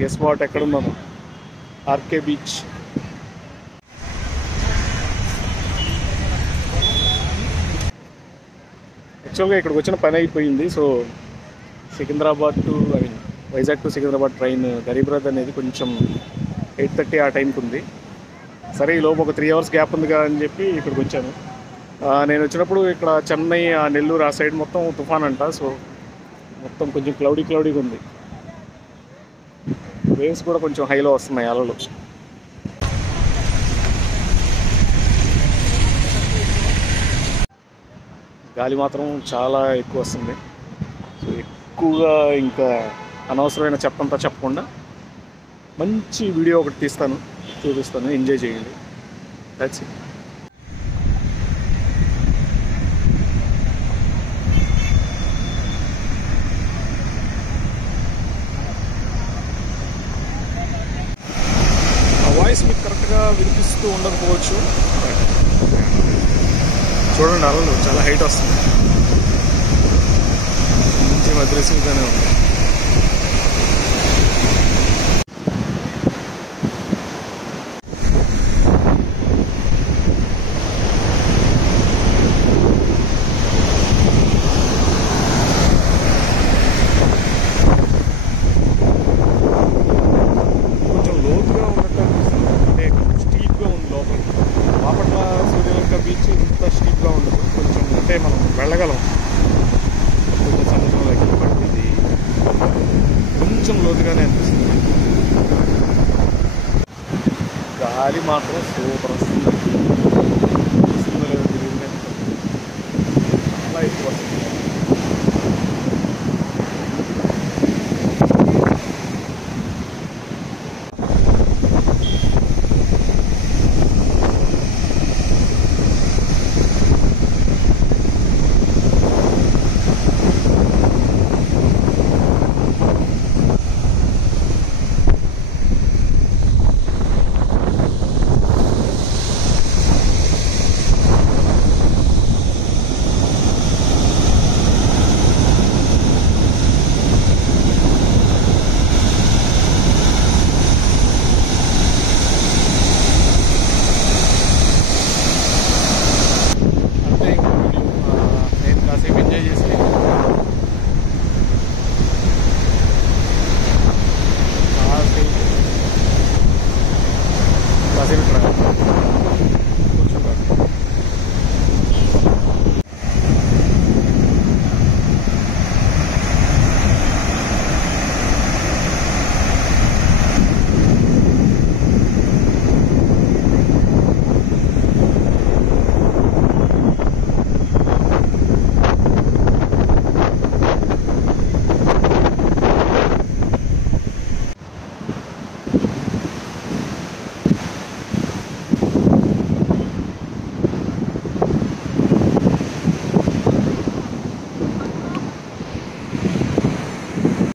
Guess what ఎక్కడున్నాము? RK beach. యాక్చువల్గా ఇక్కడికి వచ్చిన పని అయిపోయింది. So Secunderabad to Vizag to Secunderabad train Garib Rath అనేది కొంచెం 8:30 ఆ టైంకి ఉంది. సరే ఈ లోపు ఒక 3 అవర్స్ గ్యాప్ ఉంది కదా అని చెప్పి ఇక్కడికి వచ్చాను. నేను వచ్చినప్పుడు ఇక్కడ చెన్నై, నెల్లూరు ఆ సైడ్ మొత్తం తుఫాన్ అంట. సో మొత్తం కొంచెం క్లౌడీగా ఉంది. వేవ్స్ కూడా కొంచెం హైలో వస్తున్నాయి అలలు. గాలి మాత్రం చాలా ఎక్కువ వస్తుంది. సో ఎక్కువగా ఇంకా అనవసరమైన చెత్తంతా చెప్పకుండా మంచి వీడియో ఒకటి తీస్తాను, చూపిస్తాను. ఎంజాయ్ చేయండి. That's it. వాయిస్ మీకు కరెక్ట్గా వినిపిస్తూ ఉండకపోవచ్చు. చూడండి అలలు చాలా హైట్ వస్తుంది. కొంచెం అగ్రెసివ్గానే ఉంది. కొంచెం లోతుగా ఉన్నట్టు అనిపిస్తుంది. అంటే స్టీప్గా ఉంది లోపల. బాపట్ల సూర్యలంక బీచ్ ఇంత స్టీప్గా ఉండదు. కొంచెం అంటే మనం వెళ్ళగలం కొంచెం సముద్రంలోకి. బట్ ఇది కొంచెం లోతుగానే అనిపిస్తుంది. గాలి మాత్రం సూపర్ వస్తుంది.